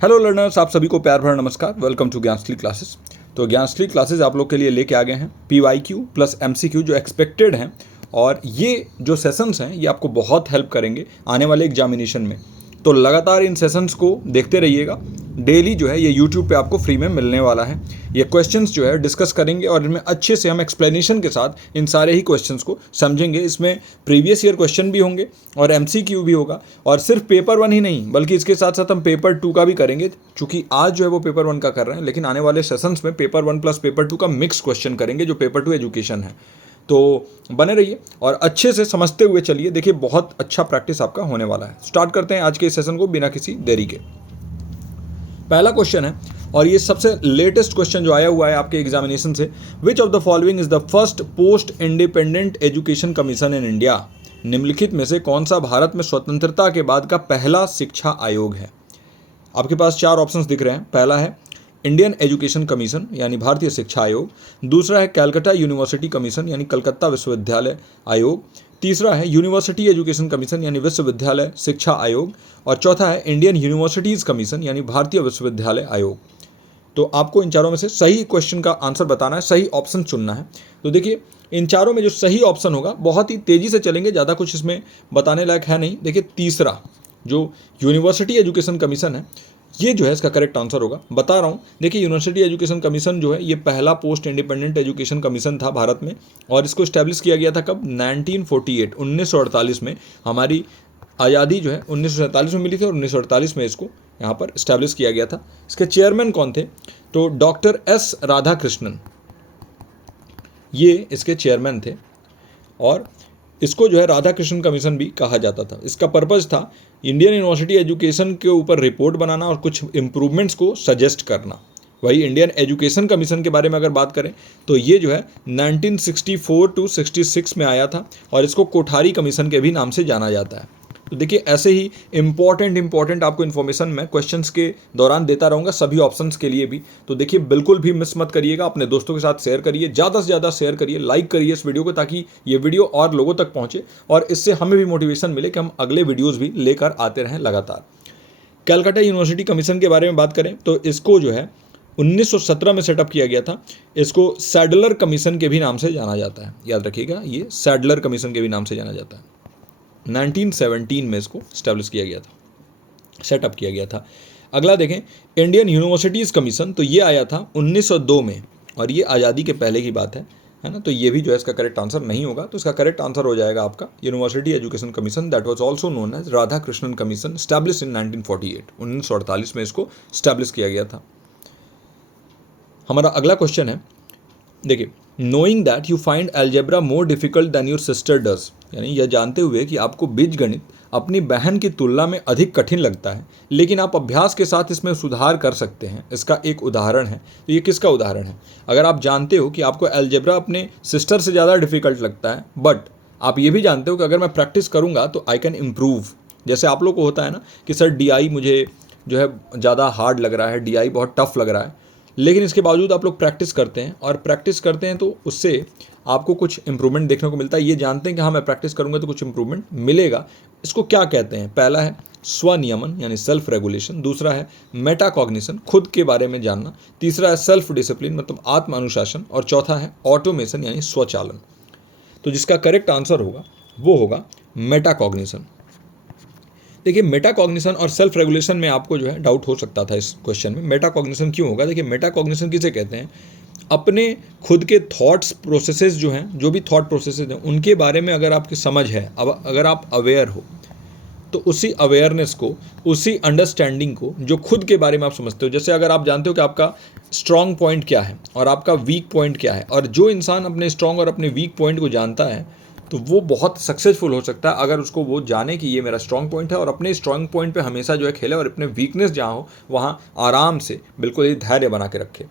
Hello learners, आप सभी को प्यार भरा नमस्कार। Welcome to Gyanshree classes. तो ज्ञानश्री क्लासेस आप लोग के लिए लेके आ गए हैं PYQ प्लस MCQ जो एक्सपेक्टेड हैं, और ये जो सेशंस हैं ये आपको बहुत हेल्प करेंगे आने वाले एग्जामिनेशन में। तो लगातार इन सेशंस को देखते रहिएगा। डेली जो है ये यूट्यूब पे आपको फ्री में मिलने वाला है। ये क्वेश्चंस जो है डिस्कस करेंगे और इनमें अच्छे से हम एक्सप्लेनेशन के साथ इन सारे ही क्वेश्चंस को समझेंगे। इसमें प्रीवियस ईयर क्वेश्चन भी होंगे और MCQ भी होगा, और सिर्फ पेपर 1 ही नहीं बल्कि इसके साथ साथ हम पेपर 2 का भी करेंगे। चूंकि आज जो है वो पेपर 1 का कर रहे हैं, लेकिन आने वाले सेशंस में पेपर 1 प्लस पेपर 2 का मिक्स क्वेश्चन करेंगे जो पेपर 2 एजुकेशन है। तो बने रहिए और अच्छे से समझते हुए चलिए। देखिए बहुत अच्छा प्रैक्टिस आपका होने वाला है। स्टार्ट करते हैं आज के इस सेशन को बिना किसी देरी के। पहला क्वेश्चन है और ये सबसे लेटेस्ट क्वेश्चन जो आया हुआ है आपके एग्जामिनेशन से। विच of the following is the first post independent education commission in India? निम्नलिखित में से कौन सा भारत में स्वतंत्रता के बाद का पहला शिक्षा आयोग है? आपके पास 4 ऑप्शंस दिख रहे हैं। पहला है इंडियन एजुकेशन कमीशन यानी भारतीय शिक्षा आयोग, दूसरा है कैलकाटा यूनिवर्सिटी कमीशन यानी कलकत्ता विश्वविद्यालय आयोग, तीसरा है यूनिवर्सिटी एजुकेशन कमीशन यानी विश्वविद्यालय शिक्षा आयोग, और चौथा है इंडियन यूनिवर्सिटीज़ कमीशन यानी भारतीय विश्वविद्यालय आयोग। तो आपको इन चारों में से सही क्वेश्चन का आंसर बताना है, सही ऑप्शन चुनना है। तो देखिए इन चारों में जो सही ऑप्शन होगा, बहुत ही तेज़ी से चलेंगे, ज़्यादा कुछ इसमें बताने लायक है नहीं। देखिए तीसरा जो यूनिवर्सिटी एजुकेशन कमीशन है, ये जो है इसका करेक्ट आंसर होगा। बता रहा हूँ, देखिए यूनिवर्सिटी एजुकेशन कमीशन जो है ये पहला पोस्ट इंडिपेंडेंट एजुकेशन कमीशन था भारत में, और इसको इस्टेब्लिश किया गया था कब? 1948 1948 में। हमारी आज़ादी जो है 1947 में मिली थी और 1948 में इसको यहाँ पर इस्टेब्लिश किया गया था। इसके चेयरमैन कौन थे? तो डॉक्टर S राधाकृष्णन, ये इसके चेयरमैन थे, और इसको जो है राधाकृष्णन कमीशन भी कहा जाता था। इसका पर्पज़ था इंडियन यूनिवर्सिटी एजुकेशन के ऊपर रिपोर्ट बनाना और कुछ इम्प्रूवमेंट्स को सजेस्ट करना। वही इंडियन एजुकेशन कमीशन के बारे में अगर बात करें तो ये जो है 1964 टू 66 में आया था, और इसको कोठारी कमीशन के भी नाम से जाना जाता है। तो देखिए ऐसे ही इंपॉर्टेंट आपको इन्फॉर्मेशन मैं क्वेश्चंस के दौरान देता रहूँगा, सभी ऑप्शंस के लिए भी। तो देखिए बिल्कुल भी मिस मत करिएगा, अपने दोस्तों के साथ शेयर करिए, ज़्यादा से ज़्यादा शेयर करिए, लाइक करिए इस वीडियो को, ताकि ये वीडियो और लोगों तक पहुँचे और इससे हमें भी मोटिवेशन मिले कि हम अगले वीडियोज़ भी लेकर आते रहें लगातार। कैलकाटा यूनिवर्सिटी कमीशन के बारे में बात करें तो इसको जो है 1917 में सेटअप किया गया था। इसको सैडलर कमीशन के भी नाम से जाना जाता है, याद रखिएगा, ये सैडलर कमीशन के भी नाम से जाना जाता है। 1917 में इसको स्टैब्लिश किया गया था, सेटअप किया गया था। अगला देखें इंडियन यूनिवर्सिटीज़ कमीशन, तो ये आया था 1902 में, और ये आज़ादी के पहले की बात है ना। तो ये भी जो है इसका करेक्ट आंसर नहीं होगा। तो इसका करेक्ट आंसर हो जाएगा आपका university education commission, that was also known as Radhakrishnan commission, establish in 1948 1948 में इसको स्टैब्लिश किया गया था। हमारा अगला क्वेश्चन है, देखिए knowing that you find algebra more difficult then your sister does, यानी यह जानते हुए कि आपको बीजगणित अपनी बहन की तुलना में अधिक कठिन लगता है, लेकिन आप अभ्यास के साथ इसमें सुधार कर सकते हैं। इसका एक उदाहरण है। तो ये किसका उदाहरण है? अगर आप जानते हो कि आपको अलजेब्रा अपने सिस्टर से ज़्यादा डिफिकल्ट लगता है, बट आप ये भी जानते हो कि अगर मैं प्रैक्टिस करूँगा तो आई कैन इम्प्रूव। जैसे आप लोग को होता है ना कि सर DI मुझे जो है ज़्यादा हार्ड लग रहा है, DI बहुत टफ लग रहा है, लेकिन इसके बावजूद आप लोग प्रैक्टिस करते हैं, और प्रैक्टिस करते हैं तो उससे आपको कुछ इंप्रूवमेंट देखने को मिलता है। ये जानते हैं कि हाँ मैं प्रैक्टिस करूँगा तो कुछ इंप्रूवमेंट मिलेगा। इसको क्या कहते हैं? पहला है स्वनियमन यानी सेल्फ रेगुलेशन, दूसरा है मेटाकॉग्निशन खुद के बारे में जानना, तीसरा है सेल्फ डिसिप्लिन मतलब आत्म अनुशासन, और चौथा है ऑटोमेशन यानी स्वचालन। तो जिसका करेक्ट आंसर होगा वो होगा मेटाकॉग्निशन। देखिए मेटाकॉग्निशन और सेल्फ रेगुलेशन में आपको जो है डाउट हो सकता था इस क्वेश्चन में। मेटाकॉग्निशन क्यों होगा? देखिए मेटाकॉग्निशन किसे कहते हैं? अपने खुद के थॉट्स प्रोसेसेस जो हैं, जो भी थॉट प्रोसेसेस हैं, उनके बारे में अगर आपकी समझ है, अब अगर आप अवेयर हो, तो उसी अवेयरनेस को, उसी अंडरस्टैंडिंग को जो खुद के बारे में आप समझते हो, जैसे अगर आप जानते हो कि आपका स्ट्रॉन्ग पॉइंट क्या है और आपका वीक पॉइंट क्या है, और जो इंसान अपने स्ट्रॉन्ग और अपने वीक पॉइंट को जानता है तो वो बहुत सक्सेसफुल हो सकता है अगर उसको वो जाने कि ये मेरा स्ट्रॉन्ग पॉइंट है, और अपने स्ट्रॉन्ग पॉइंट पे हमेशा जो है खेले, और अपने वीकनेस जहाँ हो वहाँ आराम से बिल्कुल ही धैर्य बना के रखे।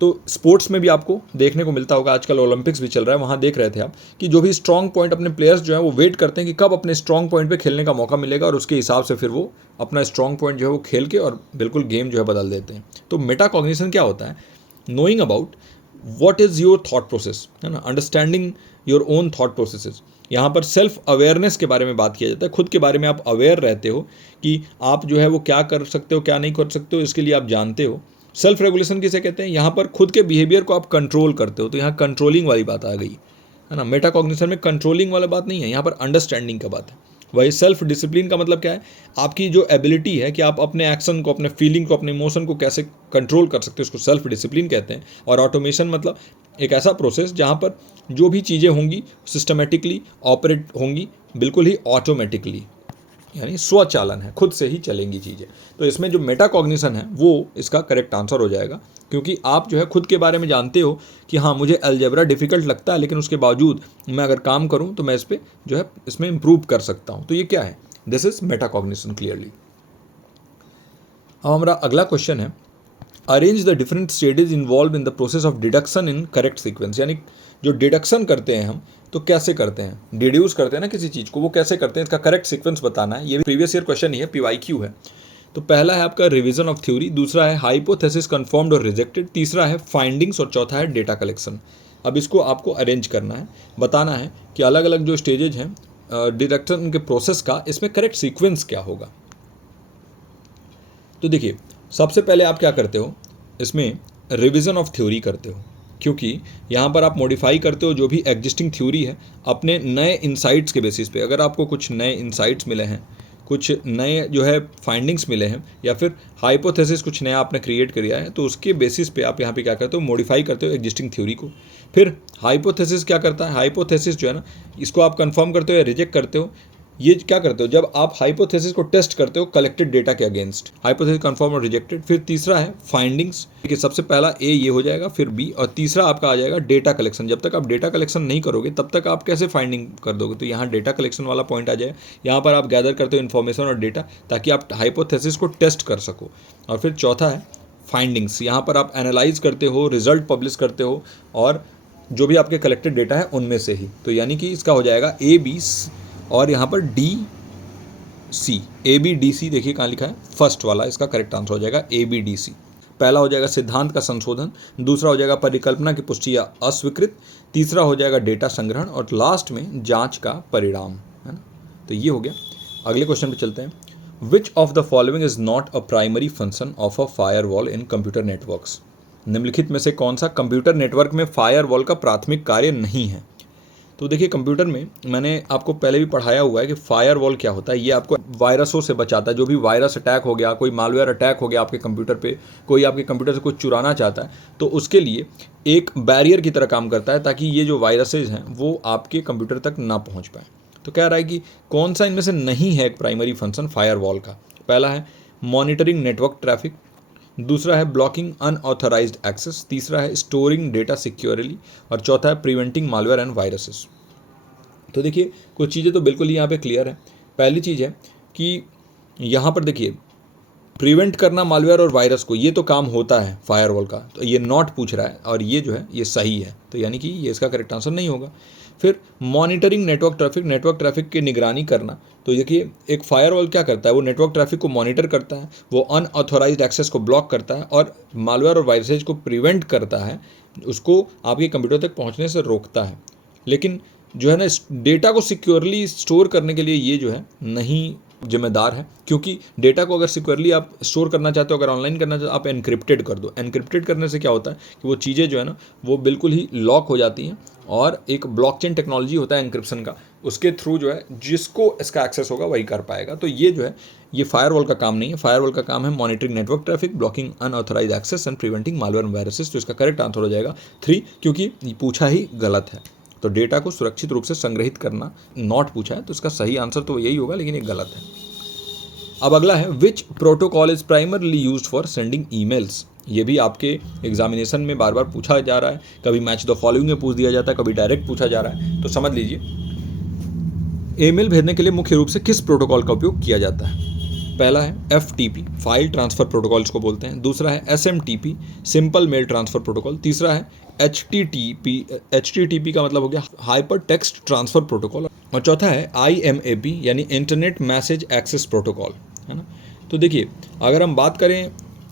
तो स्पोर्ट्स में भी आपको देखने को मिलता होगा, आजकल ओलंपिक्स भी चल रहा है, वहाँ देख रहे थे आप कि जो भी स्ट्रॉन्ग पॉइंट अपने प्लेयर्स जो है वो वेट करते हैं कि कब अपने स्ट्रॉन्ग पॉइंट पे खेलने का मौका मिलेगा, और उसके हिसाब से फिर वो अपना स्ट्रॉन्ग पॉइंट जो है वो खेल के और बिल्कुल गेम जो है बदल देते हैं। तो मेटाकॉग्निशन क्या होता है? Knowing about what is your thought process, है ना, understanding your own thought processes. यहाँ पर सेल्फ अवेयरनेस के बारे में बात किया जाता है। खुद के बारे में आप अवेयर रहते हो कि आप जो है वो क्या कर सकते हो, क्या नहीं कर सकते हो, इसके लिए आप जानते हो। सेल्फ रेगुलेशन किसे कहते हैं? यहाँ पर खुद के बिहेवियर को आप कंट्रोल करते हो, तो यहाँ कंट्रोलिंग वाली बात आ गई है ना। मेटाकॉग्निशन में कंट्रोलिंग वाला बात नहीं है, यहाँ पर अंडरस्टैंडिंग का बात है। वही सेल्फ डिसिप्लिन का मतलब क्या है? आपकी जो एबिलिटी है कि आप अपने एक्शन को, अपने फीलिंग को, अपने इमोशन को कैसे कंट्रोल कर सकते हो, उसको सेल्फ डिसिप्लिन कहते हैं। और ऑटोमेशन मतलब एक ऐसा प्रोसेस जहाँ पर जो भी चीज़ें होंगी सिस्टमेटिकली ऑपरेट होंगी, बिल्कुल ही ऑटोमेटिकली, यानी स्वचालन है, खुद से ही चलेंगी चीज़ें। तो इसमें जो मेटाकॉग्निशन है वो इसका करेक्ट आंसर हो जाएगा, क्योंकि आप जो है खुद के बारे में जानते हो कि हाँ मुझे अलजेब्रा डिफ़िकल्ट लगता है, लेकिन उसके बावजूद मैं अगर काम करूँ तो मैं इस पर जो है इसमें इम्प्रूव कर सकता हूँ। तो ये क्या है? This is metacognition clearly. अब हमारा अगला क्वेश्चन है, arrange the different stages involve in the process of deduction in correct sequence. यानी जो डिडक्शन करते हैं हम तो कैसे करते हैं, डिड्यूस करते हैं ना किसी चीज़ को, वो कैसे करते हैं, इसका करेक्ट सीक्वेंस बताना है। ये भी प्रीवियस ईयर क्वेश्चन ही है, PYQ है। तो पहला है आपका रिवीजन ऑफ थ्योरी, दूसरा है हाइपोथेसिस कंफर्म्ड और रिजेक्टेड, तीसरा है फाइंडिंग्स और चौथा है डेटा कलेक्शन। अब इसको आपको अरेंज करना है, बताना है कि अलग अलग जो स्टेजेज हैं डिडक्शन के प्रोसेस का, इसमें करेक्ट सीक्वेंस क्या होगा। तो देखिए, सबसे पहले आप क्या करते हो, इसमें रिवीजन ऑफ थ्योरी करते हो, क्योंकि यहाँ पर आप मॉडिफाई करते हो जो भी एग्जिस्टिंग थ्योरी है अपने नए इंसाइट्स के बेसिस पे। अगर आपको कुछ नए इंसाइट्स मिले हैं, कुछ नए जो है फाइंडिंग्स मिले हैं, या फिर हाइपोथेसिस कुछ नया आपने क्रिएट किया है, तो उसके बेसिस पे आप यहाँ पे क्या करते हो, मॉडिफाई करते हो एग्जिस्टिंग थ्योरी को। फिर हाइपोथेसिस क्या करता है, हाइपोथेसिस जो है ना, इसको आप कंफर्म करते हो या रिजेक्ट करते हो। ये क्या करते हो, जब आप हाइपोथेसिस को टेस्ट करते हो कलेक्टेड डेटा के अगेंस्ट, हाइपोथेसिस कंफर्म और रिजेक्टेड। फिर तीसरा है फाइंडिंग्स, ठीक है, सबसे पहला ए ये हो जाएगा, फिर बी, और तीसरा आपका आ जाएगा डेटा कलेक्शन। जब तक आप डेटा कलेक्शन नहीं करोगे तब तक आप कैसे फाइंडिंग कर दोगे, तो यहाँ डेटा कलेक्शन वाला पॉइंट आ जाए। यहाँ पर आप गैदर करते हो इन्फॉर्मेशन और डेटा, ताकि आप हाइपोथेसिस को टेस्ट कर सको। और फिर चौथा है फाइंडिंग्स, यहाँ पर आप एनालाइज करते हो, रिजल्ट पब्लिश करते हो, और जो भी आपके कलेक्टेड डेटा है उनमें से ही। तो यानी कि इसका हो जाएगा AB और यहाँ पर DC, ABDC। देखिए कहाँ लिखा है, फर्स्ट वाला इसका करेक्ट आंसर हो जाएगा ABDC। पहला हो जाएगा सिद्धांत का संशोधन, दूसरा हो जाएगा परिकल्पना की पुष्टि या अस्वीकृत, तीसरा हो जाएगा डेटा संग्रहण, और लास्ट में जांच का परिणाम, है ना। तो ये हो गया। अगले क्वेश्चन पे चलते हैं। विच of the following is not a primary function of a firewall in computer networks. निम्नलिखित में से कौन सा कंप्यूटर नेटवर्क में फायरवॉल का प्राथमिक कार्य नहीं है। तो देखिए, कंप्यूटर में मैंने आपको पहले भी पढ़ाया हुआ है कि फायरवॉल क्या होता है। ये आपको वायरसों से बचाता है। जो भी वायरस अटैक हो गया, कोई मालवेयर अटैक हो गया आपके कंप्यूटर पे, कोई आपके कंप्यूटर से कुछ चुराना चाहता है, तो उसके लिए एक बैरियर की तरह काम करता है, ताकि ये जो वायरसेज हैं वो आपके कंप्यूटर तक ना पहुँच पाए। तो कह रहा है कि कौन सा इनमें से नहीं है एक प्राइमरी फंक्शन फायरवॉल का। पहला है मॉनिटरिंग नेटवर्क ट्रैफिक, दूसरा है ब्लॉकिंग अनऑथराइज्ड एक्सेस, तीसरा है स्टोरिंग डेटा सिक्योरली, और चौथा है प्रिवेंटिंग मालवेयर एंड वायरसेस। तो देखिए, कुछ चीज़ें तो बिल्कुल ही यहाँ पे क्लियर है। पहली चीज़ है कि यहाँ पर देखिए, प्रिवेंट करना मालवेयर और वायरस को, ये तो काम होता है फायरवॉल का, तो ये नॉट पूछ रहा है, और ये जो है ये सही है, तो यानी कि ये इसका करेक्ट आंसर नहीं होगा। फिर monitoring network traffic, network traffic की निगरानी करना, तो देखिए एक फायरवॉल क्या करता है, वो नेटवर्क ट्रैफिक को मॉनिटर करता है, वो अनऑथोराइज्ड एक्सेस को ब्लॉक करता है, और मालवेयर और वायरसेज को प्रिवेंट करता है, उसको आपके कंप्यूटर तक पहुँचने से रोकता है। लेकिन जो है ना, डेटा को सिक्योरली स्टोर करने के लिए ये जो है नहीं जिम्मेदार है, क्योंकि डेटा को अगर सिक्योरली आप स्टोर करना चाहते हो, अगर ऑनलाइन करना चाहते हो, आप एनक्रिप्टेड कर दो। एनक्रिप्टेड करने से क्या होता है कि वो चीज़ें जो है ना वो बिल्कुल ही लॉक हो जाती हैं, और एक ब्लॉकचेन टेक्नोलॉजी होता है एनक्रिप्शन का, उसके थ्रू जो है जिसको इसका एक्सेस होगा वही कर पाएगा। तो ये जो है ये फायरवॉल का काम नहीं है। फायरवॉल का काम है monitoring network traffic, blocking unauthorised access and preventing malware and viruses. तो इसका करेक्ट आंसर हो जाएगा 3, क्योंकि पूछा ही गलत है। तो डेटा को सुरक्षित रूप से संग्रहित करना नॉट पूछा है, तो इसका सही आंसर तो यही होगा, लेकिन ये गलत है। अब अगला है विच protocol is primarily used for sending emails. ये भी आपके एग्जामिनेशन में बार बार पूछा जा रहा है, कभी मैच द फॉलोइंग में पूछ दिया जाता है, कभी डायरेक्ट पूछा जा रहा है। तो समझ लीजिए, ईमेल भेजने के लिए मुख्य रूप से किस प्रोटोकॉल का उपयोग किया जाता है। पहला है FTP, फाइल ट्रांसफ़र प्रोटोकॉल इसको बोलते हैं, दूसरा है SMTP, simple mail transfer protocol, तीसरा है HTTP का मतलब हो गया हाइपर टेक्स्ट ट्रांसफ़र प्रोटोकॉल, और चौथा है IMAP यानी इंटरनेट मैसेज एक्सेस प्रोटोकॉल, है ना। तो देखिए, अगर हम बात करें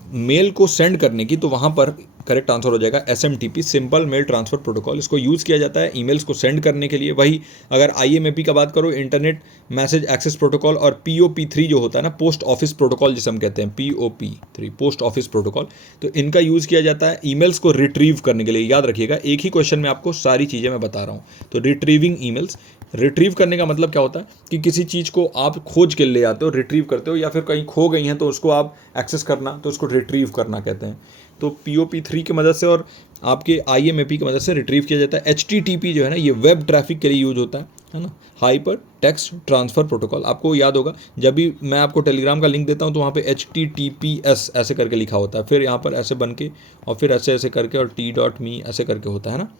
मेल को सेंड करने की, तो वहाँ पर करेक्ट आंसर हो जाएगा SMTP, simple mail transfer protocol. इसको यूज़ किया जाता है ईमेल्स को सेंड करने के लिए। वही अगर IMAP का बात करो, इंटरनेट मैसेज एक्सेस प्रोटोकॉल, और POP3 जो होता है ना, पोस्ट ऑफिस प्रोटोकॉल जिसे हम कहते हैं, POP3 पोस्ट ऑफिस प्रोटोकॉल, तो इनका यूज़ किया जाता है ईमेल्स को रिट्रीव करने के लिए। याद रखिएगा, एक ही क्वेश्चन में आपको सारी चीज़ें मैं बता रहा हूँ। तो रिट्रीविंग ईमेल्स, रिट्रीव करने का मतलब क्या होता है कि किसी चीज़ को आप खोज के ले आते हो, रिट्रीव करते हो, या फिर कहीं खो गई हैं तो उसको आप एक्सेस करना, तो उसको रिट्रीव करना कहते हैं। तो POP3 की मदद से और आपके IMAP की मदद से रिट्रीव किया जाता है। HTTP जो है ना, ये वेब ट्रैफिक के लिए यूज होता है ना, हाइपर टेक्स्ट ट्रांसफ़र प्रोटोकॉल। आपको याद होगा, जब भी मैं आपको टेलीग्राम का लिंक देता हूँ तो वहाँ पे HTTPS ऐसे करके लिखा होता है, फिर यहाँ पर ऐसे बन के और फिर ऐसे ऐसे करके और T.me ऐसे करके होता है ना।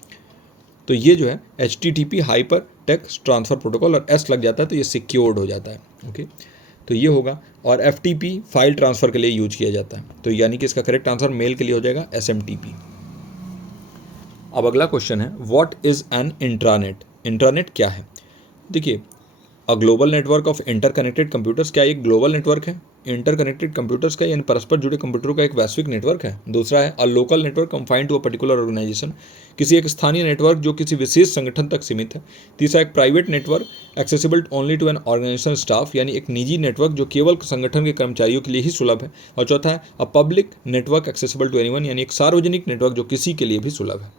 तो ये जो है HTTP hyper text transfer protocol, और S लग जाता है तो ये सिक्योर्ड हो जाता है। ओके, तो ये होगा। और FTP फाइल ट्रांसफ़र के लिए यूज किया जाता है। तो यानी कि इसका करेक्ट आंसर मेल के लिए हो जाएगा SMTP। अब अगला क्वेश्चन है, what is an intranet? Intranet क्या है? देखिए, a global network of interconnected computers, क्या एक ग्लोबल नेटवर्क है? इंटरकनेक्टेड कंप्यूटर्स का यानी परस्पर जुड़े कंप्यूटरों का एक वैश्विक नेटवर्क है। दूसरा है a local network confined to a particular organisation, किसी एक स्थानीय नेटवर्क जो किसी विशेष संगठन तक सीमित है। तीसरा एक private network accessible only to an organisation staff, यानी एक निजी नेटवर्क जो केवल संगठन के कर्मचारियों के लिए ही सुलभ है। और चौथा है a public network accessible to anyone, यानी एक सार्वजनिक नेटवर्क जो किसी के लिए भी सुलभ है।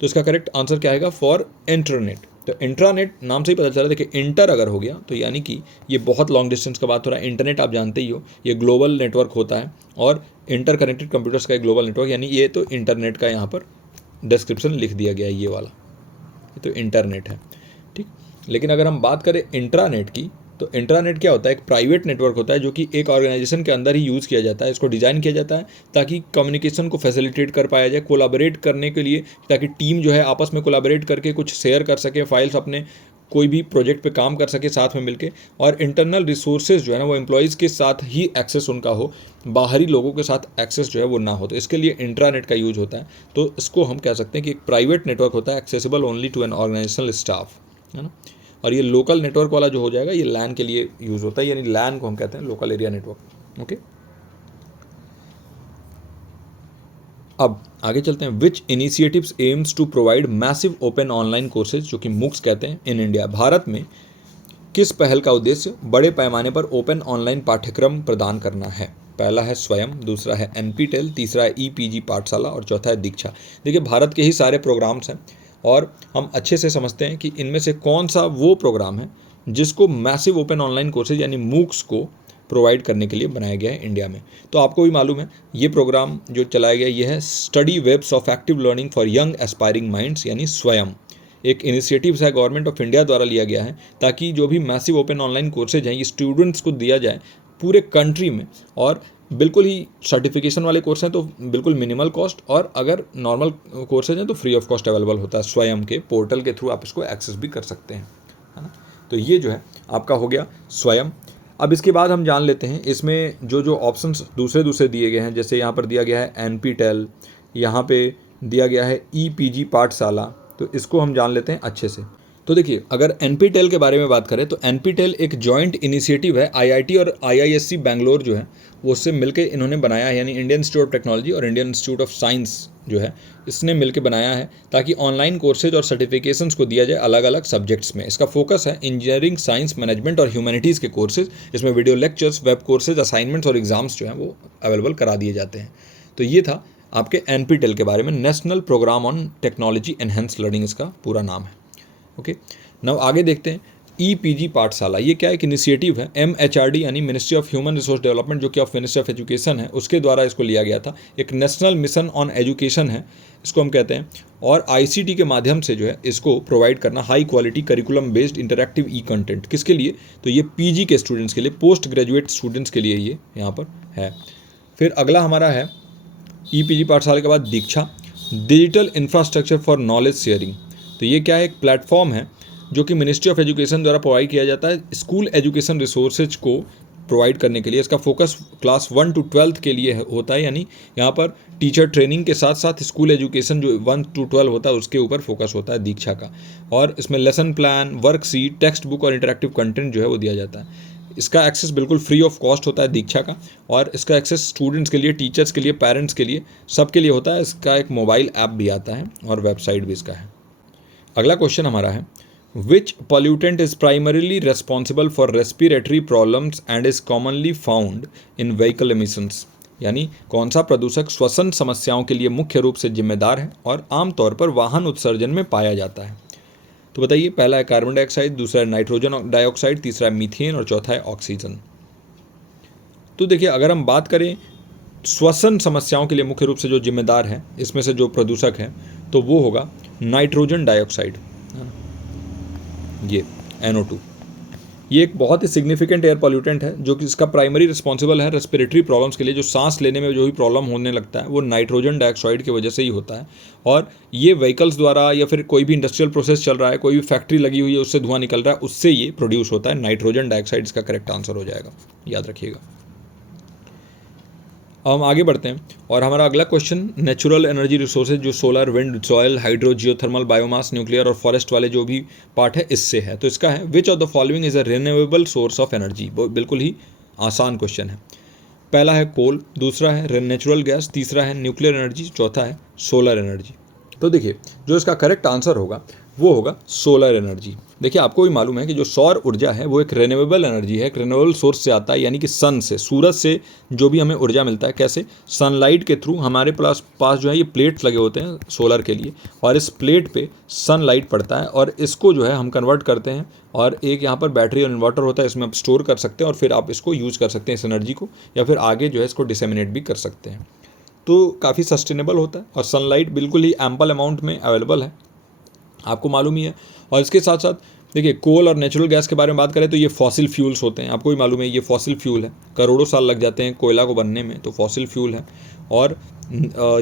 तो इसका करेक्ट आंसर क्या आएगा? For internet. तो इंट्रानेट नाम से ही पता चल रहा है, देखिए इंटर अगर हो गया तो यानी कि ये बहुत लॉन्ग डिस्टेंस का बात हो रहा है। इंटरनेट आप जानते ही हो, ये ग्लोबल नेटवर्क होता है, और इंटर कनेक्टेड कंप्यूटर्स का एक ग्लोबल नेटवर्क, यानी ये तो इंटरनेट का यहाँ पर डिस्क्रिप्शन लिख दिया गया है, ये वाला, ये तो इंटरनेट है, ठीक। लेकिन अगर हम बात करें इंट्रानेट की, तो इंट्रानेट क्या होता है? एक प्राइवेट नेटवर्क होता है जो कि एक ऑर्गेनाइजेशन के अंदर ही यूज़ किया जाता है। इसको डिज़ाइन किया जाता है ताकि कम्युनिकेशन को फैसिलिटेट कर पाया जाए, कोलाबरेट करने के लिए, ताकि टीम जो है आपस में कोलाबरेट करके कुछ शेयर कर सके, फाइल्स अपने कोई भी प्रोजेक्ट पे काम कर सके साथ में मिलके, और इंटरनल रिसोर्सेज जो है ना वो एम्प्लॉयज़ के साथ ही एक्सेस उनका हो, बाहरी लोगों के साथ एक्सेस जो है वो ना हो। तो इसके लिए इंट्रानेट का यूज होता है। तो इसको हम कह सकते हैं कि एक प्राइवेट नेटवर्क होता है, accessible only to an organisational staff, है ना। और ये लोकल नेटवर्क वाला जो हो जाएगा, ये लैन के लिए यूज़ होता है, यानी लैन को हम कहते हैं लोकल एरिया नेटवर्क। ओके, अब आगे चलते हैं। Which initiatives aims to provide massive open online courses, जो कि मूक्स कहते हैं, इन इंडिया? भारत में किस पहल का उद्देश्य बड़े पैमाने पर ओपन ऑनलाइन पाठ्यक्रम प्रदान करना है? पहला है स्वयं, दूसरा है NPTEL, तीसरा है EPG पाठशाला, और चौथा है दीक्षा। देखिए, भारत के ही सारे प्रोग्राम्स हैं और हम अच्छे से समझते हैं कि इनमें से कौन सा वो प्रोग्राम है जिसको मैसिव ओपन ऑनलाइन कोर्सेज यानी मूक्स को प्रोवाइड करने के लिए बनाया गया है इंडिया में। तो आपको भी मालूम है, ये प्रोग्राम जो चलाया गया ये है study webs of active learning for young aspiring minds, यानी स्वयं। एक इनिशिएटिव है गवर्नमेंट ऑफ इंडिया द्वारा लिया गया है, ताकि जो भी मैसिव ओपन ऑनलाइन कोर्सेज हैं ये स्टूडेंट्स को दिया जाए पूरे कंट्री में, और बिल्कुल ही सर्टिफिकेशन वाले कोर्स हैं तो बिल्कुल मिनिमल कॉस्ट, और अगर नॉर्मल कोर्सेज हैं तो फ्री ऑफ कॉस्ट अवेलेबल होता है। स्वयं के पोर्टल के थ्रू आप इसको एक्सेस भी कर सकते हैं, है ना। तो ये जो है आपका हो गया स्वयं। अब इसके बाद हम जान लेते हैं इसमें जो जो ऑप्शंस दूसरे दिए गए हैं, जैसे यहाँ पर दिया गया है NPTEL, यहाँ पे दिया गया है EPG पाठशाला, तो इसको हम जान लेते हैं अच्छे से। तो देखिए, अगर NPTEL के बारे में बात करें तो NPTEL एक जॉइंट इनिशिएटिव है, IIT और IISc बैंगलोर जो है वो उससे मिलकर इन्होंने बनाया है, यानी इंडियन इंस्टीट्यूट ऑफ टेक्नोलॉजी और इंडियन इंस्टीट्यूट ऑफ साइंस जो है इसने मिलकर बनाया है, ताकि ऑनलाइन कोर्सेज और सर्टिफिकेशंस को दिया जाए अलग अलग सब्जेक्ट्स में। इसका फोकस है इंजीनियरिंग, साइंस, मैनेजमेंट और ह्यूमैनिटीज़ के कोर्सेज। इसमें video lectures, web courses, assignments और एग्जाम्स जो हैं वो अवेलेबल करा दिए जाते हैं। तो ये था आपके NPTEL के बारे में, national programme on technology enhance learning इसका पूरा नाम है। ओके, नाउ आगे देखते हैं EPG पाठशाला। ये क्या एक इनिशिएटिव है, MHRD यानी ministry of human resource development, जो कि ऑफ मिनिस्ट्री ऑफ एजुकेशन है, उसके द्वारा इसको लिया गया था। एक नेशनल मिशन ऑन एजुकेशन है इसको हम कहते हैं, और ICT के माध्यम से जो है इसको प्रोवाइड करना high quality curriculum based interactive content. किसके लिए? तो ये PG के स्टूडेंट्स के लिए, पोस्ट ग्रेजुएट स्टूडेंट्स के लिए ये यहाँ पर है। फिर अगला हमारा है EPG पाठशाला के बाद DIKSHA, digital infrastructure for knowledge sharing. तो ये क्या है? एक प्लेटफॉर्म है जो कि मिनिस्ट्री ऑफ एजुकेशन द्वारा प्रोवाइड किया जाता है स्कूल एजुकेशन रिसोर्सेज को प्रोवाइड करने के लिए। इसका फोकस क्लास 1 to 12 के लिए होता है, यानी यहाँ पर टीचर ट्रेनिंग के साथ साथ स्कूल एजुकेशन जो 1 to 12 होता है उसके ऊपर फोकस होता है दीक्षा का। और इसमें lesson plan, worksheet, text book और इंटरैक्टिव कंटेंट जो है वो दिया जाता है। इसका एक्सेस बिल्कुल फ्री ऑफ कॉस्ट होता है दीक्षा का, और इसका एक्सेस स्टूडेंट्स के लिए, टीचर्स के लिए, पेरेंट्स के लिए, सबके लिए होता है। इसका एक मोबाइल ऐप भी आता है और वेबसाइट भी इसका है। अगला क्वेश्चन हमारा है, which pollutant is primarily responsible for respiratory problems and is commonly found in vehicle emissions, यानी कौन सा प्रदूषक श्वसन समस्याओं के लिए मुख्य रूप से जिम्मेदार है और आमतौर पर वाहन उत्सर्जन में पाया जाता है। तो बताइए, पहला है कार्बन डाइऑक्साइड, दूसरा है नाइट्रोजन डाइऑक्साइड, तीसरा है मीथेन और चौथा है ऑक्सीजन। तो देखिए, अगर हम बात करें श्वसन समस्याओं के लिए मुख्य रूप से जो जिम्मेदार है इसमें से जो प्रदूषक है, तो वो होगा नाइट्रोजन डाइऑक्साइड, ये NO2। ये एक बहुत ही सिग्निफिकेंट एयर पॉल्यूटेंट है जो कि इसका प्राइमरी रिस्पॉन्सिबल है रेस्पिरेटरी प्रॉब्लम्स के लिए। जो सांस लेने में जो भी प्रॉब्लम होने लगता है वो नाइट्रोजन डाइऑक्साइड की वजह से ही होता है। और ये व्हीकल्स द्वारा या फिर कोई भी इंडस्ट्रियल प्रोसेस चल रहा है, कोई भी फैक्ट्री लगी हुई है, उससे धुआं निकल रहा है, उससे ये प्रोड्यूस होता है। नाइट्रोजन डाइऑक्साइड इसका करेक्ट आंसर हो जाएगा, याद रखिएगा। अब हम आगे बढ़ते हैं और हमारा अगला क्वेश्चन नेचुरल एनर्जी रिसोर्सेज, जो solar, wind, soil, hydro, geothermal, biomass, nuclear और फॉरेस्ट वाले जो भी पार्ट है इससे है। तो इसका है, which of the following is a renewable source of energy. बिल्कुल ही आसान क्वेश्चन है। पहला है कोल, दूसरा है नेचुरल गैस, तीसरा है न्यूक्लियर एनर्जी, चौथा है सोलर एनर्जी। तो देखिए, जो इसका करेक्ट आंसर होगा वो होगा सोलर एनर्जी। देखिए, आपको भी मालूम है कि जो सौर ऊर्जा है वो एक रिन्यूएबल एनर्जी है, एक रिन्यूएबल सोर्स से आता है, यानी कि सन से, सूरज से जो भी हमें ऊर्जा मिलता है। कैसे? सनलाइट के थ्रू हमारे पास जो है ये प्लेट्स लगे होते हैं सोलर के लिए, और इस प्लेट पे सनलाइट पड़ता है और इसको जो है हम कन्वर्ट करते हैं, और एक यहाँ पर बैटरी और इन्वर्टर होता है, इसमें आप स्टोर कर सकते हैं और फिर आप इसको यूज़ कर सकते हैं इस एनर्जी को, या फिर आगे जो है इसको डिसेमिनेट भी कर सकते हैं। तो काफ़ी सस्टेनेबल होता है और सनलाइट बिल्कुल ही एम्पल अमाउंट में अवेलेबल है, आपको मालूम ही है। और इसके साथ साथ देखिए, कोल और नेचुरल गैस के बारे में बात करें तो ये फॉसिल फ्यूल्स होते हैं, आपको भी मालूम है ये फॉसिल फ्यूल है, करोड़ों साल लग जाते हैं कोयला को बनने में, तो फॉसिल फ्यूल है। और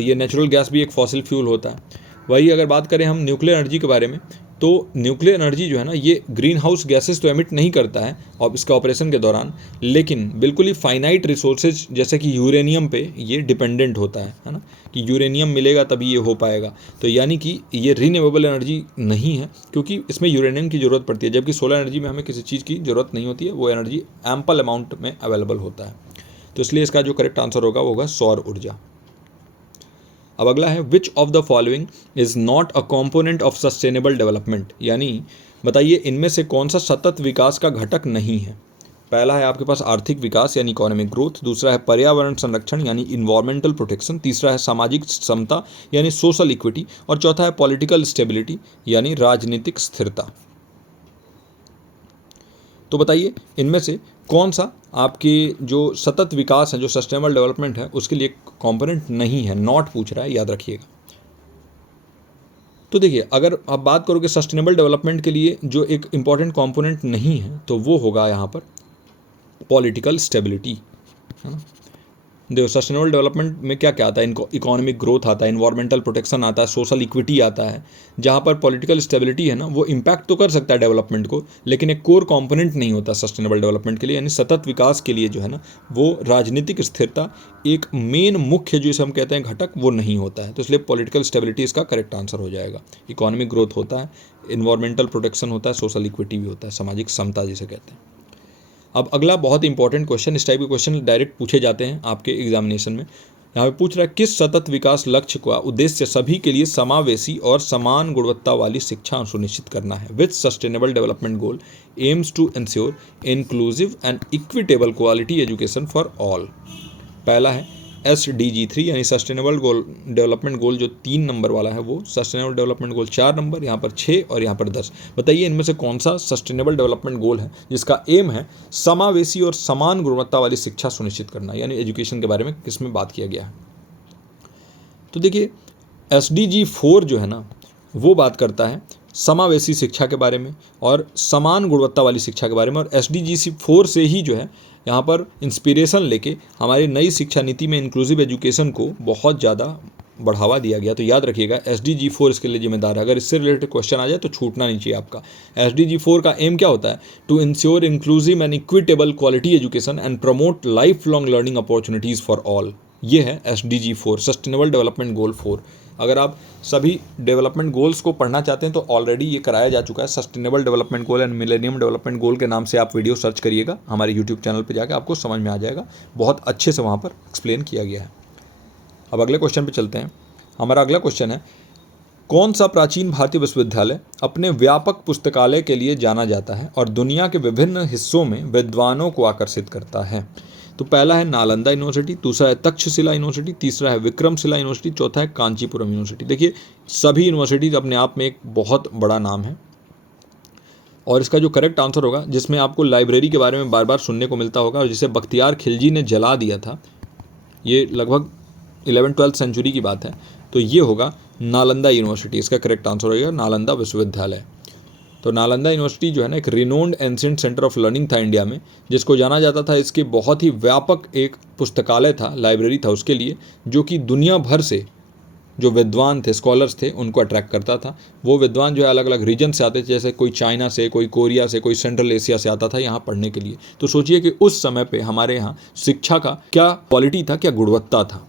ये नेचुरल गैस भी एक फॉसिल फ्यूल होता है। वही अगर बात करें हम न्यूक्लियर एनर्जी के बारे में, तो न्यूक्लियर एनर्जी जो है ना, ये ग्रीन हाउस गैसेस तो एमिट नहीं करता है और इसका ऑपरेशन के दौरान, लेकिन बिल्कुल ही फाइनाइट रिसोर्सेज जैसे कि यूरेनियम पे ये डिपेंडेंट होता है ना, कि यूरेनियम मिलेगा तभी ये हो पाएगा। तो यानी कि ये रीन्यूएबल एनर्जी नहीं है, क्योंकि इसमें यूरेनियम की ज़रूरत पड़ती है, जबकि सोलर एनर्जी में हमें किसी चीज़ की ज़रूरत नहीं होती है, वो एनर्जी एम्पल अमाउंट में अवेलेबल होता है। तो इसलिए इसका जो करेक्ट आंसर होगा वो होगा सौर ऊर्जा। अब अगला है, which of the following is not a component of sustainable development, यानी बताइए इनमें से कौन सा सतत विकास का घटक नहीं है। पहला है आपके पास आर्थिक विकास यानी इकोनॉमिक ग्रोथ, दूसरा है पर्यावरण संरक्षण यानी इन्वायरमेंटल प्रोटेक्शन, तीसरा है सामाजिक समता यानी सोशल इक्विटी, और चौथा है पॉलिटिकल स्टेबिलिटी यानी राजनीतिक स्थिरता। तो बताइए इनमें से कौन सा आपके जो सतत विकास है, जो सस्टेनेबल डेवलपमेंट है, उसके लिए कंपोनेंट नहीं है, नॉट पूछ रहा है, याद रखिएगा। तो देखिए, अगर आप बात करोगे सस्टेनेबल डेवलपमेंट के लिए जो एक इंपॉर्टेंट कंपोनेंट नहीं है, तो वो होगा यहाँ पर पॉलिटिकल स्टेबिलिटी, है ना। देखो, सस्टेनेबल डेवलपमेंट में क्या क्या आता है, इनको इकोनॉमिक ग्रोथ आता है, इन्वायरमेंटल प्रोटेक्शन आता है, सोशल इक्विटी आता है। जहाँ पर पॉलिटिकल स्टेबिलिटी है ना, वो इम्पैक्ट तो कर सकता है डेवलपमेंट को, लेकिन एक कोर कंपोनेंट नहीं होता सस्टेनेबल डेवलपमेंट के लिए, यानी सतत विकास के लिए जो है ना, वो राजनीतिक स्थिरता एक मेन मुख्य जो इसे हम कहते हैं घटक, वो नहीं होता है। तो इसलिए पॉलिटिकल स्टेबिलिटी इसका करेक्ट आंसर हो जाएगा। इकोनॉमिक ग्रोथ होता है, इन्वायरमेंटल प्रोटेक्शन होता है, सोशल इक्विटी भी होता है, सामाजिक समता जिसे कहते हैं। अब अगला बहुत इंपॉर्टेंट क्वेश्चन, इस टाइप के क्वेश्चन डायरेक्ट पूछे जाते हैं आपके एग्जामिनेशन में। यहाँ पे पूछ रहा है, किस सतत विकास लक्ष्य का उद्देश्य सभी के लिए समावेशी और समान गुणवत्ता वाली शिक्षा सुनिश्चित करना है। Which sustainable development goal aims to ensure inclusive and equitable quality education for all. पहला है SDG 3 यानी सस्टेनेबल गोल डेवलपमेंट गोल, जो 3 नंबर वाला है वो सस्टेनेबल डेवलपमेंट गोल 4 नंबर, यहाँ पर 6 और यहाँ पर 10। बताइए इनमें से कौन सा सस्टेनेबल डेवलपमेंट गोल है जिसका एम है समावेशी और समान गुणवत्ता वाली शिक्षा सुनिश्चित करना, यानी एजुकेशन के बारे में किसमें बात किया गया है। तो देखिए, SDG 4 जो है ना, वो बात करता है समावेशी शिक्षा के बारे में और समान गुणवत्ता वाली शिक्षा के बारे में, और SDG 4 से ही जो है यहाँ पर इंस्पिरेशन लेके हमारी नई शिक्षा नीति में इंक्लूसिव एजुकेशन को बहुत ज़्यादा बढ़ावा दिया गया। तो याद रखिएगा, SDG 4 इसके लिए जिम्मेदार है। अगर इससे रिलेटेड क्वेश्चन आ जाए तो छूटना नहीं चाहिए आपका। SDG 4 का एम क्या होता है? To ensure inclusive and equitable quality education and promote life long learning opportunities for all. ये है SDG 4, सस्टेनेबल डेवलपमेंट गोल 4। अगर आप सभी डेवलपमेंट गोल्स को पढ़ना चाहते हैं तो ऑलरेडी ये कराया जा चुका है, sustainable development goal and millennium development goal के नाम से आप वीडियो सर्च करिएगा हमारे यूट्यूब चैनल पर जाकर, आपको समझ में आ जाएगा, बहुत अच्छे से वहाँ पर एक्सप्लेन किया गया है। अब अगले क्वेश्चन पे चलते हैं। हमारा अगला क्वेश्चन है, कौन सा प्राचीन भारतीय विश्वविद्यालय अपने व्यापक पुस्तकालय के लिए जाना जाता है और दुनिया के विभिन्न हिस्सों में विद्वानों को आकर्षित करता है? तो पहला है नालंदा यूनिवर्सिटी, दूसरा है तक्षशिला यूनिवर्सिटी, तीसरा है विक्रमशिला यूनिवर्सिटी, चौथा है कांचीपुरम यूनिवर्सिटी। देखिए सभी यूनिवर्सिटीज अपने आप में एक बहुत बड़ा नाम है और इसका जो करेक्ट आंसर होगा, जिसमें आपको लाइब्रेरी के बारे में बार बार सुनने को मिलता होगा और जिसे बख्तियार खिलजी ने जला दिया था, ये लगभग 11वीं-12वीं सेंचुरी की बात है, तो ये होगा नालंदा यूनिवर्सिटी। इसका करेक्ट आंसर होगा नालंदा विश्वविद्यालय। तो नालंदा यूनिवर्सिटी जो है ना, एक renowned ancient centre of learning था इंडिया में, जिसको जाना जाता था इसके बहुत ही व्यापक एक पुस्तकालय था, लाइब्रेरी था उसके लिए, जो कि दुनिया भर से जो विद्वान थे, स्कॉलर्स थे, उनको अट्रैक्ट करता था। वो विद्वान जो है अलग अलग रीजन से आते थे, जैसे कोई चाइना से, कोई कोरिया से, कोई सेंट्रल एशिया से आता था यहाँ पढ़ने के लिए। तो सोचिए कि उस समय पे हमारे यहाँ शिक्षा का क्या क्वालिटी था, क्या गुणवत्ता था।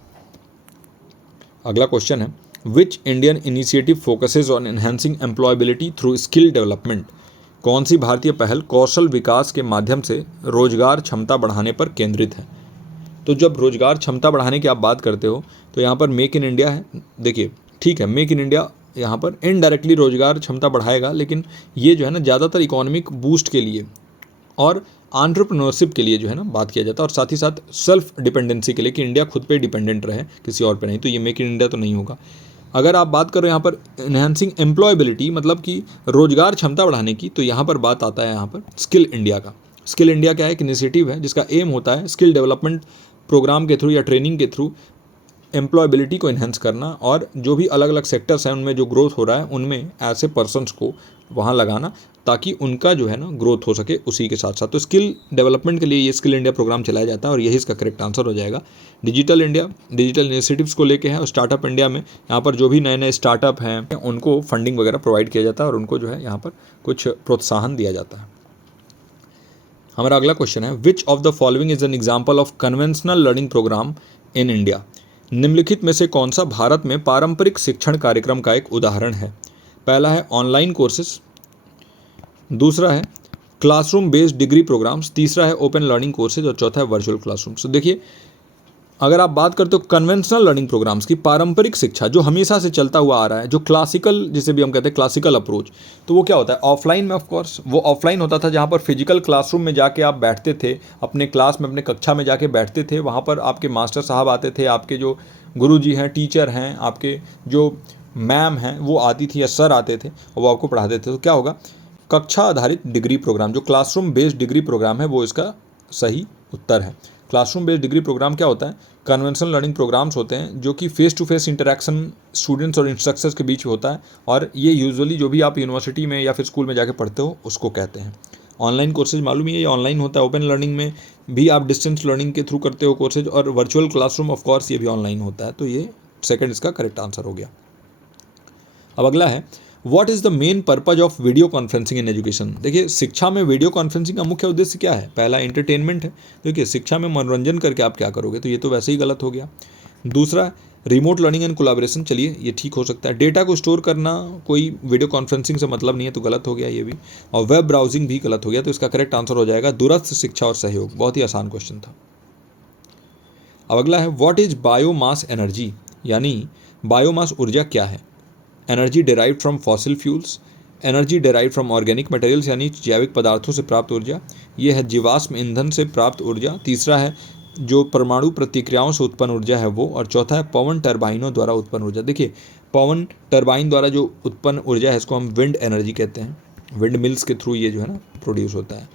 अगला क्वेश्चन है, which Indian initiative focuses on enhancing employability through skill development? कौन सी भारतीय पहल कौशल विकास के माध्यम से रोजगार क्षमता बढ़ाने पर केंद्रित है? तो जब रोजगार क्षमता बढ़ाने की आप बात करते हो तो यहाँ पर मेक इन इंडिया है। देखिए ठीक है, मेक इन इंडिया यहाँ पर इनडायरेक्टली रोजगार क्षमता बढ़ाएगा, लेकिन ये जो है ना ज़्यादातर इकोनॉमिक बूस्ट के लिए और एंटरप्रेन्योरशिप के लिए जो है ना बात किया जाता है, और साथ ही साथ सेल्फ डिपेंडेंसी के लिए कि इंडिया खुद पे डिपेंडेंट रहे, किसी और पे नहीं। तो ये मेक इन इंडिया तो नहीं होगा। अगर आप बात करो यहाँ पर एनहांसिंग एम्प्लॉयबिलिटी, मतलब कि रोजगार क्षमता बढ़ाने की, तो यहाँ पर बात आता है यहाँ पर स्किल इंडिया का। स्किल इंडिया क्या है? एक इनिशिएटिव है जिसका एम होता है स्किल डेवलपमेंट प्रोग्राम के थ्रू या ट्रेनिंग के थ्रू एम्प्लॉयबिलिटी को इन्हेंस करना, और जो भी अलग अलग सेक्टर्स हैं उनमें जो ग्रोथ हो रहा है उनमें ऐसे पर्सनस को वहाँ लगाना ताकि उनका जो है ना ग्रोथ हो सके उसी के साथ साथ। तो स्किल डेवलपमेंट के लिए ये स्किल इंडिया प्रोग्राम चलाया जाता है और यही इसका करेक्ट आंसर हो जाएगा। डिजिटल इंडिया डिजिटल इनिशिएटिव्स को लेके है, और स्टार्टअप इंडिया में यहाँ पर जो भी नए नए स्टार्टअप हैं उनको फंडिंग वगैरह प्रोवाइड किया जाता है और उनको जो है यहाँ पर कुछ प्रोत्साहन दिया जाता है। हमारा अगला क्वेश्चन है, which of the following is an example of conventional learning programme in India? निम्नलिखित में से कौन सा भारत में पारंपरिक शिक्षण कार्यक्रम का एक उदाहरण है? पहला है ऑनलाइन कोर्सेज, दूसरा है क्लासरूम बेस्ड डिग्री प्रोग्राम्स, तीसरा है ओपन लर्निंग कोर्सेज और चौथा है वर्चुअल क्लासरूम। तो देखिए अगर आप बात करते हो कन्वेंशनल लर्निंग प्रोग्राम्स की, पारंपरिक शिक्षा जो हमेशा से चलता हुआ आ रहा है, जो क्लासिकल जिसे भी हम कहते हैं क्लासिकल अप्रोच, तो वो क्या होता है? ऑफलाइन में, ऑफ कोर्स वो ऑफलाइन होता था जहाँ पर फिजिकल क्लासरूम में जाके आप बैठते थे, अपने क्लास में अपने कक्षा में जाके बैठते थे, वहाँ पर आपके मास्टर साहब आते थे, आपके जो गुरुजी हैं, टीचर हैं, आपके जो मैम हैं वो आती थी या सर आते थे और वो आपको पढ़ाते थे। तो क्या होगा? कक्षा आधारित डिग्री प्रोग्राम, जो क्लासरूम बेस्ड डिग्री प्रोग्राम है वो इसका सही उत्तर है। क्लासरूम बेस्ड डिग्री प्रोग्राम क्या होता है? कन्वेंशनल लर्निंग प्रोग्राम्स होते हैं जो कि face to face interaction students और इंस्ट्रक्टर्स के बीच होता है, और ये यूजुअली जो भी आप यूनिवर्सिटी में या फिर स्कूल में जाके पढ़ते हो उसको कहते हैं। ऑनलाइन कोर्सेज मालूम ही है, ये ऑनलाइन होता है। ओपन लर्निंग में भी आप डिस्टेंस लर्निंग के थ्रू करते हो कोर्सेज, और वर्चुअल क्लासरूम ऑफ कोर्स ये भी ऑनलाइन होता है। तो ये सेकंड इसका करेक्ट आंसर हो गया। अब अगला है, what is the main purpose of video conferencing in education? देखिए शिक्षा में वीडियो कॉन्फ्रेंसिंग का मुख्य उद्देश्य क्या है? पहला एंटरटेनमेंट है। देखिए शिक्षा में मनोरंजन करके आप क्या करोगे? तो ये तो वैसे ही गलत हो गया। दूसरा रिमोट लर्निंग एंड कोलैबोरेशन, चलिए ये ठीक हो सकता है। डेटा को स्टोर करना कोई वीडियो कॉन्फ्रेंसिंग से मतलब नहीं है, तो गलत हो गया ये भी। और वेब ब्राउजिंग भी गलत हो गया, तो इसका करेक्ट आंसर हो जाएगा दूरस्थ शिक्षा और सहयोग। बहुत ही आसान क्वेश्चन था। अब अगला है, व्हाट इज बायोमास एनर्जी? यानी बायोमास ऊर्जा क्या है? Energy derived from fossil fuels, energy derived from organic materials यानी जैविक पदार्थों से प्राप्त ऊर्जा, ये है जीवाश्म ईंधन से प्राप्त ऊर्जा, तीसरा है जो परमाणु प्रतिक्रियाओं से उत्पन्न ऊर्जा है वो, और चौथा है पवन टरबाइनों द्वारा उत्पन्न ऊर्जा। देखिए पवन टरबाइन द्वारा जो उत्पन्न ऊर्जा है इसको हम विंड एनर्जी कहते हैं। विंड मिल्स के थ्रू ये जो है ना प्रोड्यूस होता है।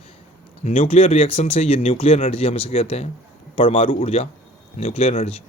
न्यूक्लियर रिएक्शन से ये न्यूक्लियर एनर्जी हम इसे कहते हैं, परमाणु ऊर्जा, न्यूक्लियर एनर्जी।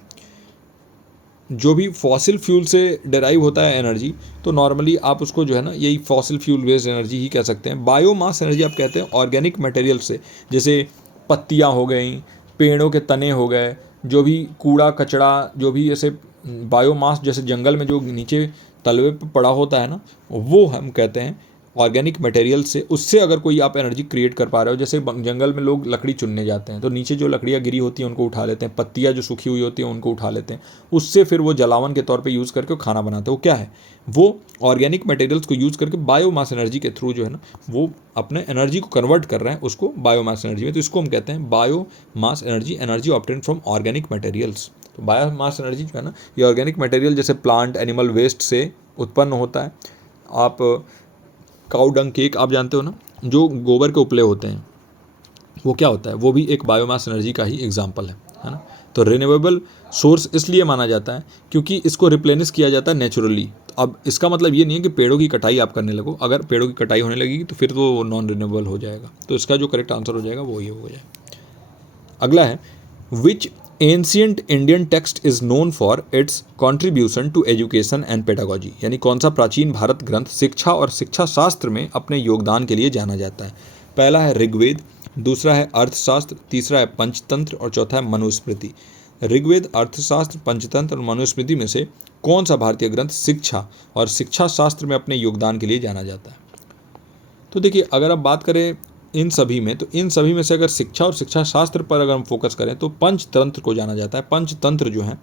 जो भी फॉसिल फ्यूल से डेराइव होता है एनर्जी, तो नॉर्मली आप उसको जो है ना यही फॉसिल फ्यूल बेस्ड एनर्जी ही कह सकते हैं। बायोमास एनर्जी आप कहते हैं ऑर्गेनिक मटेरियल से, जैसे पत्तियाँ हो गई, पेड़ों के तने हो गए, जो भी कूड़ा कचरा, जो भी ऐसे बायोमास जैसे जंगल में जो नीचे तलवे पर पड़ा होता है ना, वो हम कहते हैं ऑर्गेनिक मटेरियल से, उससे अगर कोई आप एनर्जी क्रिएट कर पा रहे हो, जैसे जंगल में लोग लकड़ी चुनने जाते हैं तो नीचे जो लकड़ियाँ गिरी होती हैं उनको उठा लेते हैं, पत्तियाँ जो सूखी हुई होती हैं उनको उठा लेते हैं, उससे फिर वो जलावन के तौर पे यूज़ करके वो खाना बनाते हैं। वो क्या है, वो ऑर्गेनिक मटेरियल्स को यूज़ करके बायोमास एनर्जी के थ्रू जो है ना वो अपने एनर्जी को कन्वर्ट कर रहे हैं उसको बायोमास एनर्जी में। तो इसको हम कहते हैं biomass energy, energy obtain from organic materials. तो बायोमास एनर्जी जो है ना ये ऑर्गेनिक मटेरियल जैसे प्लांट एनिमल वेस्ट से उत्पन्न होता है। आप काऊ डंग केक आप जानते हो ना, जो गोबर के उपले होते हैं वो क्या होता है, वो भी एक बायोमास एनर्जी का ही एग्जाम्पल है ना। तो रिन्यूएबल सोर्स इसलिए माना जाता है क्योंकि इसको रिप्लेनिश किया जाता है नेचुरली। तो अब इसका मतलब ये नहीं है कि पेड़ों की कटाई आप करने लगो, अगर पेड़ों की कटाई होने लगेगी तो फिर तो नॉन रिन्यूएबल हो जाएगा। तो इसका जो करेक्ट आंसर हो जाएगा वो ये हो जाएगा। अगला है, which ancient Indian text is known for its contribution to education and pedagogy, यानी कौन सा प्राचीन भारत ग्रंथ शिक्षा और शिक्षा शास्त्र में अपने योगदान के लिए जाना जाता है। पहला है ऋग्वेद, दूसरा है अर्थशास्त्र, तीसरा है पंचतंत्र और चौथा है मनुस्मृति। ऋग्वेद, अर्थशास्त्र, पंचतंत्र और मनुस्मृति में से कौन सा भारतीय ग्रंथ शिक्षा और शिक्षा शास्त्र में अपने योगदान के लिए जाना जाता है। तो देखिए अगर आप बात करें इन सभी में, तो इन सभी में से अगर शिक्षा और शिक्षा शास्त्र पर अगर हम फोकस करें तो पंचतंत्र को जाना जाता है। पंचतंत्र जो है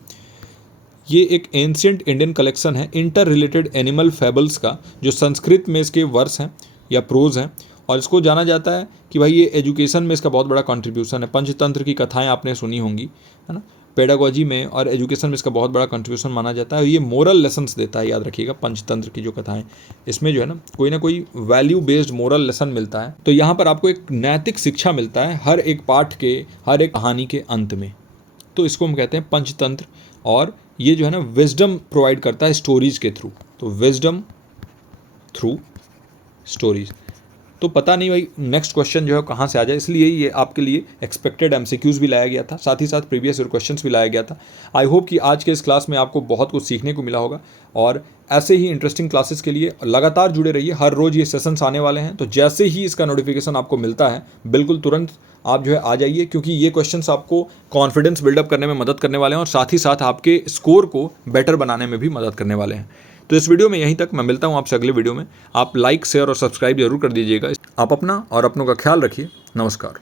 ये एक एंशियंट इंडियन कलेक्शन है इंटर रिलेटेड एनिमल फेबल्स का, जो संस्कृत में इसके वर्स हैं या प्रोज हैं, और इसको जाना जाता है कि भाई ये एजुकेशन में इसका बहुत बड़ा कंट्रीब्यूशन है। पंचतंत्र की कथाएं आपने सुनी होंगी, है ना। पेडागॉजी में और एजुकेशन में इसका बहुत बड़ा कंट्रीब्यूशन माना जाता है। ये मोरल लेसन्स देता है, याद रखिएगा। पंचतंत्र की जो कथाएं, इसमें जो है ना कोई वैल्यू बेस्ड मोरल लेसन मिलता है। तो यहाँ पर आपको एक नैतिक शिक्षा मिलता है हर एक पाठ के, हर एक कहानी के अंत में। तो इसको हम कहते हैं पंचतंत्र। और ये जो है ना विजडम प्रोवाइड करता है स्टोरीज के थ्रू। तो विजडम थ्रू स्टोरीज। तो पता नहीं भाई नेक्स्ट क्वेश्चन जो है कहाँ से आ जाए, इसलिए ये आपके लिए एक्सपेक्टेड एमसीक्यूज़ भी लाया गया था, साथ ही साथ प्रीवियस ईयर क्वेश्चंस भी लाया गया था। आई होप कि आज के इस क्लास में आपको बहुत कुछ सीखने को मिला होगा। और ऐसे ही इंटरेस्टिंग क्लासेस के लिए लगातार जुड़े रहिए। हर रोज़ ये सेशंस आने वाले हैं, तो जैसे ही इसका नोटिफिकेशन आपको मिलता है बिल्कुल तुरंत आप जो है आ जाइए, क्योंकि ये क्वेश्चंस आपको कॉन्फिडेंस बिल्डअप करने में मदद करने वाले हैं और साथ ही साथ आपके स्कोर को बेटर बनाने में भी मदद करने वाले हैं। तो इस वीडियो में यहीं तक, मैं मिलता हूँ आपसे अगले वीडियो में। आप लाइक शेयर और सब्सक्राइब जरूर कर दीजिएगा। आप अपना और अपनों का ख्याल रखिए। नमस्कार।